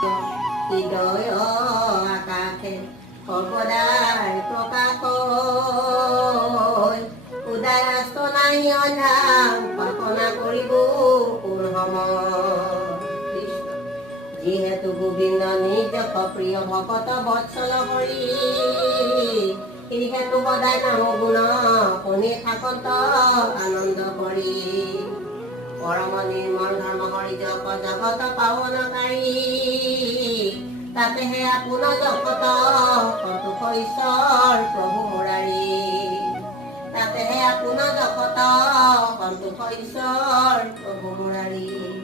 হৃদয় আকাশে সৰ্বদাই প্ৰকাশ উদায় আস্ত নাই অন্ধাৰ উপাসনা কৰিব কোন সময় যিহেতু গোবিন্দ নিজ প্ৰিয় ভকত বৎসল হৰি সেহেতু সদায় নাম গুণ শুনি থাকত আনন্দ কৰি পৰম নিৰ্মল ধৰ্ম হৰি জপ জগত পাৱনকাৰী তাতেহে আপোন জগত সন্তোষ ঈশ্বৰ প্ৰভু মুৰাৰী তাতেহে আপোন জগত সন্তোষ ঈশ্বৰ প্ৰভু মুৰাৰী।